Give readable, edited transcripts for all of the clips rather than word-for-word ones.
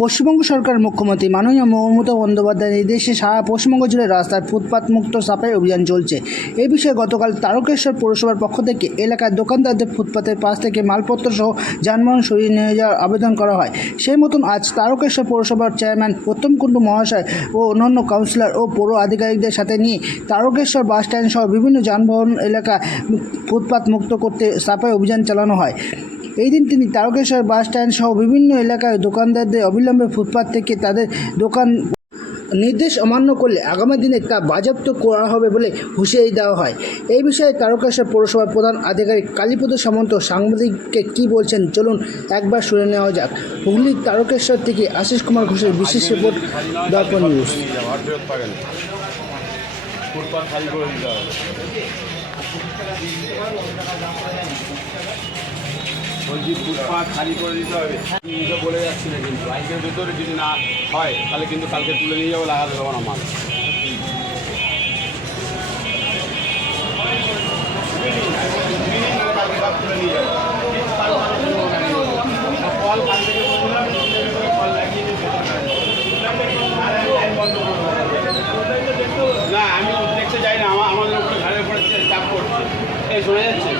পশ্চিমবঙ্গ সরকারের মুখ্যমন্ত্রী মাননীয় মমতা বন্দ্যোপাধ্যায়ের নির্দেশে সারা পশ্চিমবঙ্গ জুড়ে রাস্তার ফুটপাত মুক্ত সাফাই অভিযান চলছে। এই বিষয়ে গতকাল তারকেশ্বর পৌরসভার পক্ষ থেকে এলাকার দোকানদারদের ফুটপাতের পাশ থেকে মালপত্র সহ যানবাহন সরিয়ে নিয়ে যাওয়ার আবেদন করা হয়। সেই মতন আজ তারকেশ্বর পৌরসভার চেয়ারম্যান উত্তম কুণ্ডু মহাশয় ও অন্যান্য কাউন্সিলর ও পৌর আধিকারিকদের সাথে নিয়ে তারকেশ্বর বাস স্ট্যান্ড সহ বিভিন্ন যানবাহন এলাকা ফুটপাত মুক্ত করতে সাফাই অভিযান চালানো হয়। এই দিন তিনি তারকেশ্বর বাস স্ট্যান্ড সহ বিভিন্ন এলাকায় দোকানদারদের অবিলম্বে ফুটপাত থেকে তাদের দোকান নির্দেশ অমান্য করলে আগামী দিনে তা বাজেয়াপ্ত করা হবে বলে হুঁশিয়ারি দেওয়া হয়। এই বিষয়ে তারকেশ্বর পৌরসভার প্রধান আধিকারিক কালীপদ সামন্ত সাংবাদিককে কী বলছেন চলুন একবার শুনে নেওয়া যাক। হুগলির তারকেশ্বর থেকে আশিস কুমার ঘোষের বিশেষ রিপোর্ট, দর্পণ নিউজ। বলছি ফুটপাথ খালি করে দিতে হবে বলে যাচ্ছি না, কিন্তু বাইকের ভেতরে যদি না হয় তাহলে কিন্তু কালকে তুলে নিয়ে যাবো, লাগাতে দেবো না মাল। কালকে সব তুলে নিয়ে যাবো। কল কাল থেকে বললাম কল লাগিয়ে না, আমি দেখতে যাই না, আমাদের উপরে ঘাড়ের উপরে চাপ করছে। এই শোনা যাচ্ছে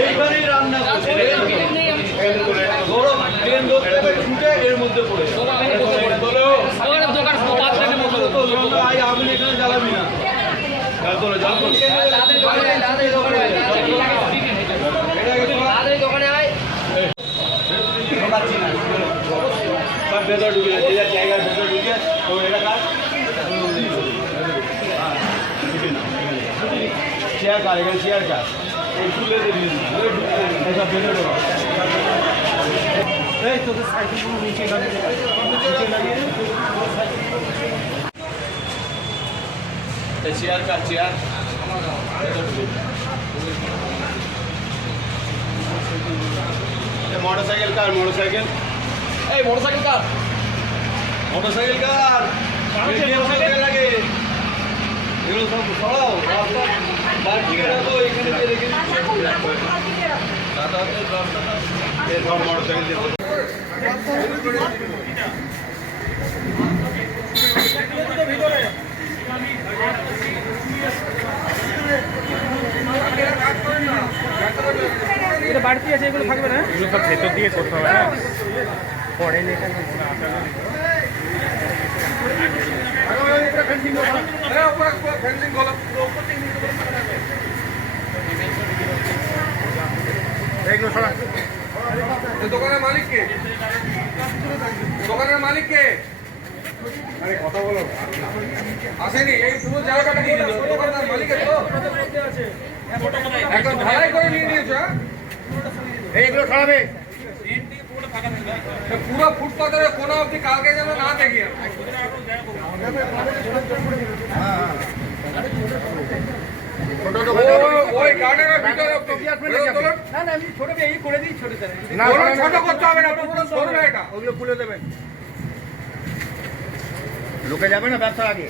এইবারেই রান্না করছে এর মধ্যে পড়ে আপনি এখানে জ্বালাবি না, ভেতর ঢুকে যে যার জায়গার ভেতর ঢুকে এটা কাজ চেয়ার কাজ, এখানে চেয়ার কাজ এই তুলে সব ভেতরে এই তোদের সাইকেলগুলো নিচে চেয়ার কাজ, চেয়ার মোটরসাইকেল কার, মোটরসাইকেল এই মোটরসাইকেল কার, মোটরসাইকেল কার লাগে এগুলো সব সরাও, ঠিক রাখো এখানে রেখে সব মোটরসাইকেল ভিতরে এটা বাড়তি আছে, এগুলো থাকবে না, এগুলো সব ভেতর দিয়ে করতে হবে না, পরে লেখা দোকানের মালিককে, দোকানের মালিককে আরে কথা বলো, আসেনি এই পুরো জায়গাটা নিয়ে নিল দোকানদার মালিকের তো একদম ঢালাই করে নিয়ে নিয়েছে। এইগুলো সরাবে পুরো ফুটপাতের কোনো অবধি কালকে যেন না দেখি ওই গার্ডেনের ভিতরে না না আমি ছোট এই করে দিই, ছোট ছোট করতে হবে না, পুরো এটা ওগুলো খুলে দেবেন, লোকে যাবে না ব্যবসা আগে।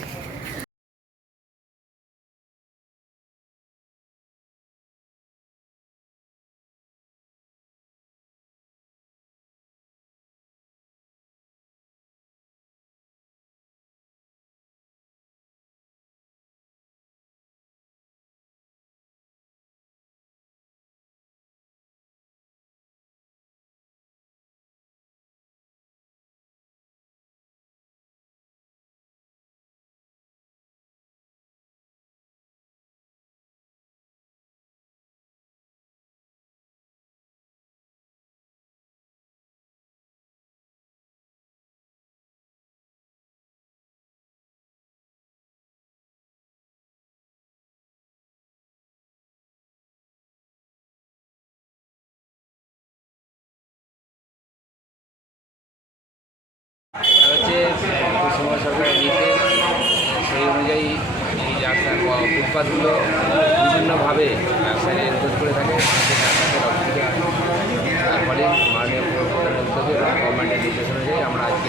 হচ্ছে পশ্চিমবঙ্গ সরকারের নির্দেশ, সেই অনুযায়ী এই ফুটপাথগুলো বিভিন্নভাবে ব্যবসায়ীরা এনক্রোচ করে থাকে, মানুষের রাস্তাতে অসুবিধা হয়। তার ফলে মাননীয় প্রধানের উদ্যোগে গভর্নমেন্টের নির্দেশ অনুযায়ী আমরা আজকে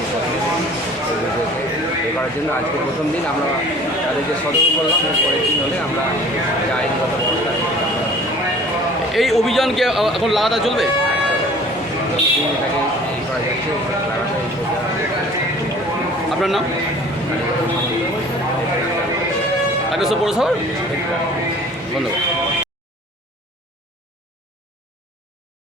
এ করার জন্য আজকে প্রথম দিন আমরা তাদেরকে সতর্ক করলাম, পরের দিন হলে আমরা যে আইনগত এই অভিযান কি এখন লাগাতার চলবে? দিন এটাকে এই করা যাচ্ছে লাগাতার এই প্রোগ্রাম আপনার নাম? তারকেশ্বর পৌরসভার ধন্যবাদ।